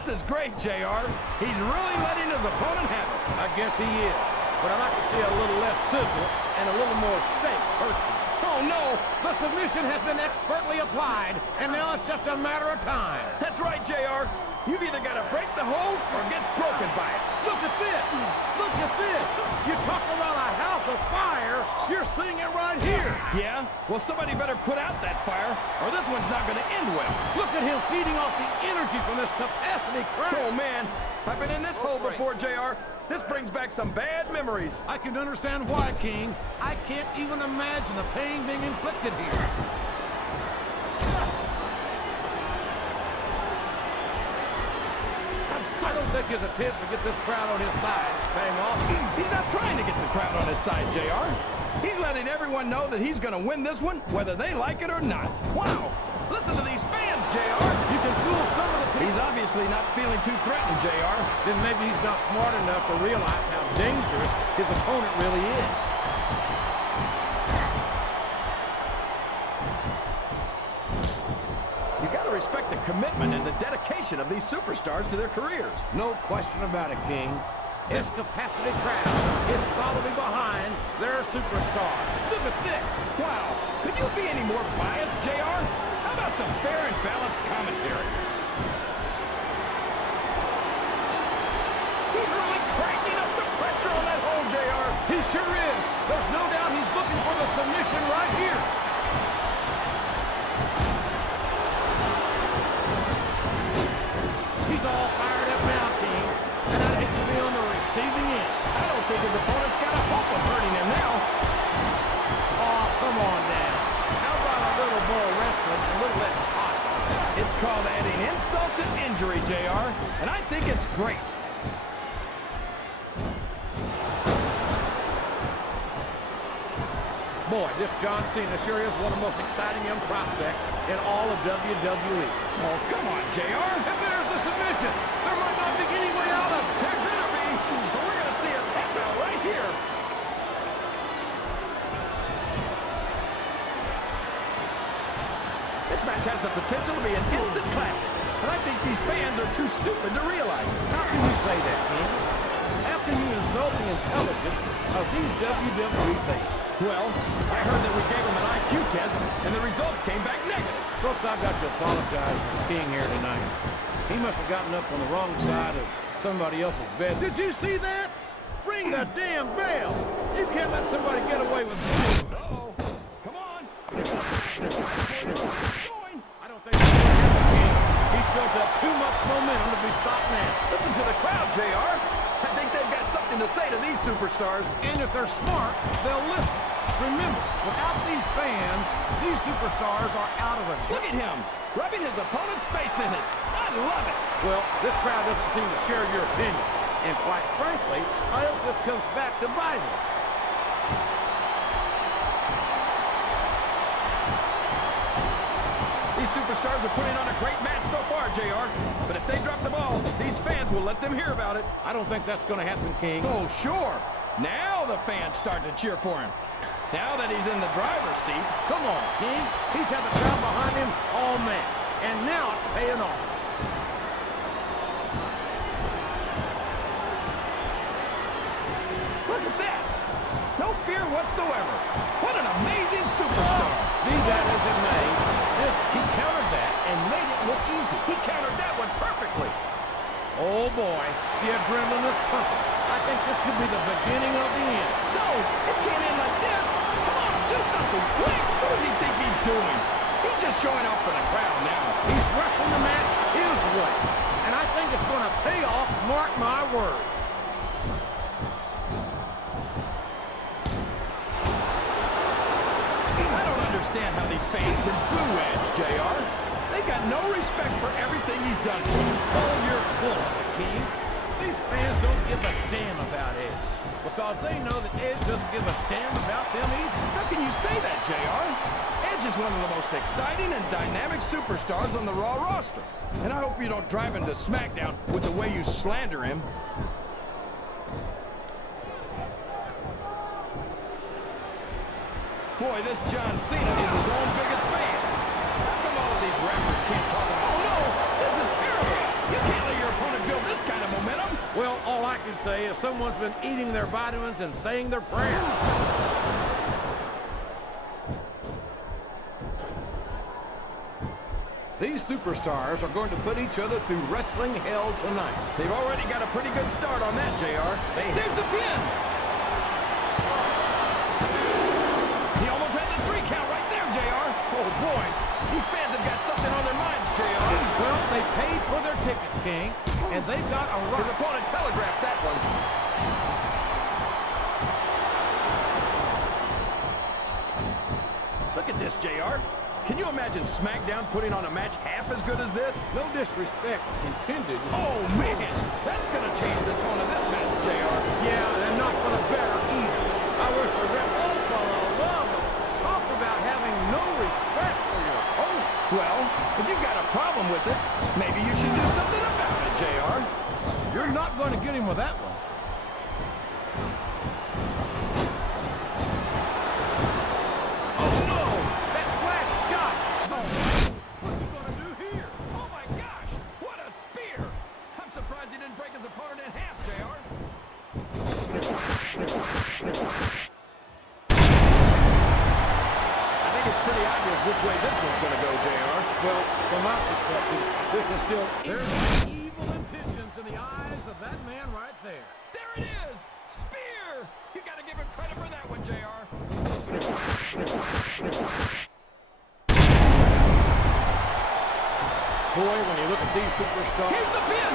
This is great, JR. He's really letting his opponent have it. I guess he is. But I'd like to see a little less sizzle and a little more steak, personally. Oh, no! The submission has been expertly applied, and now it's just a matter of time. That's right, JR. You've either got to break the hold or get broken by it. Look at this! Look at this! You talk about a house of fire, you're seeing it right here! Yeah? Well, somebody better put out that fire, or this one's not going to end well. Look at him feeding off the energy from this capacity crowd! Oh, man. I've been in this hole before, JR. This brings back some bad memories. I can understand why, King. I can't even imagine the pain being inflicted here. I don't think his attempt to get this crowd on his side is paying off. He's not trying to get the crowd on his side, JR. He's letting everyone know that he's going to win this one, whether they like it or not. Wow! Listen to these fans, JR. You can fool some of the people. He's obviously not feeling too threatened, JR. Then maybe he's not smart enough to realize how dangerous his opponent really is. You got to respect the commitment and the dedication of these superstars to their careers. No question about it, King. His capacity crowd is solidly behind their superstar. Look at this. Wow. Could you be any more biased, JR? How about some fair and balanced commentary? He's really cranking up the pressure on that hole, JR. He sure is. There's no doubt he's looking for the submission right here. He's all fired up now, King. And I'd hate to be on the receiving end. I don't think his opponent's got a hope of hurting him now. Oh, come on now. How about a little more wrestling and a little less posture? It's called adding insult to injury, JR, and I think it's great. Boy, this John Cena sure is one of the most exciting young prospects in all of WWE. Oh, come on, JR. And there's the submission. There might not be any way out of it. There better be, but we're going to see a tap out right here. This match has the potential to be an instant classic, and I think these fans are too stupid to realize it. How can you say that, King? How can you insult the intelligence of these WWE fans? Well, I heard that we gave him an IQ test, and the results came back negative. Folks, I've got to apologize for King here tonight. He must have gotten up on the wrong side of somebody else's bed. Did you see that? Ring the damn bell! You can't let somebody get away with this. Uh-oh. Come on. I don't think he's going to happen, King. He's built up too much momentum to be stopped now. Listen to the crowd, JR. I think they've got something to say to these superstars. And if they're smart, they'll listen. Remember, without these fans, these superstars are out of it. Look at him, rubbing his opponent's face in it. I love it. Well, this crowd doesn't seem to share your opinion. And quite frankly, I hope this comes back to bite him. These superstars are putting on a great match so far, JR. But if they drop the ball, these fans will let them hear about it. I don't think that's going to happen, King. Oh, sure. Now the fans start to cheer for him. Now that he's in the driver's seat. Come on, King. He's had the crowd behind him all match. And now it's paying off. Look at that. No fear whatsoever. What an amazing superstar. Be that as it may, he countered that and made it look easy. He countered that one perfectly. Oh, boy. The adrenaline is pumping. I think this could be the beginning of the end. No, it can't end like this. Come on, do something quick. What does he think he's doing? He's just showing off for the crowd now. He's wrestling the match his way. And I think it's going to pay off, mark my words. I don't understand how these fans can boo Edge, JR. They've got no respect for everything he's done for them. Oh, you're full of it, King. These fans don't give a damn about Edge because they know that Edge doesn't give a damn about them either. How can you say that, JR? Edge is one of the most exciting and dynamic superstars on the Raw roster. And I hope you don't drive him to Smackdown with the way you slander him. Boy, this John Cena is his own biggest fan. How come all of these rappers can't talk about? Oh, no! This is terrible! You can't let your Well, all I can say is someone's been eating their vitamins and saying their prayers. These superstars are going to put each other through wrestling hell tonight. They've already got a pretty good start on that, JR. There's the pin! He almost had the 3 count right there, JR. Oh, boy. These fans have got something on their minds, JR. Well, they paid for their tickets, King, and they've got a right. His opponent telegraphed that one. Look at this, JR. Can you imagine Smackdown putting on a match half as good as this? No disrespect intended. Oh, man. That's going to change the tone of this match, JR. Yeah, and not for the better either. I wish the ref all for the love of talk about having no respect for your opponent. Well, if you've got a problem with it, maybe you should do something about it, JR. You're not going to get him with that one. Oh, no! That flash shot! What's he going to do here? Oh, my gosh! What a spear! I'm surprised he didn't break his opponent in half, JR. I think it's pretty obvious which way this one's going to go, JR. Well, from my perspective, this is still... There's evil intentions in the eyes of that man right there. There it is! Spear! You got to give him credit for that one, JR. Boy, when you look at these superstars... Here's the pin!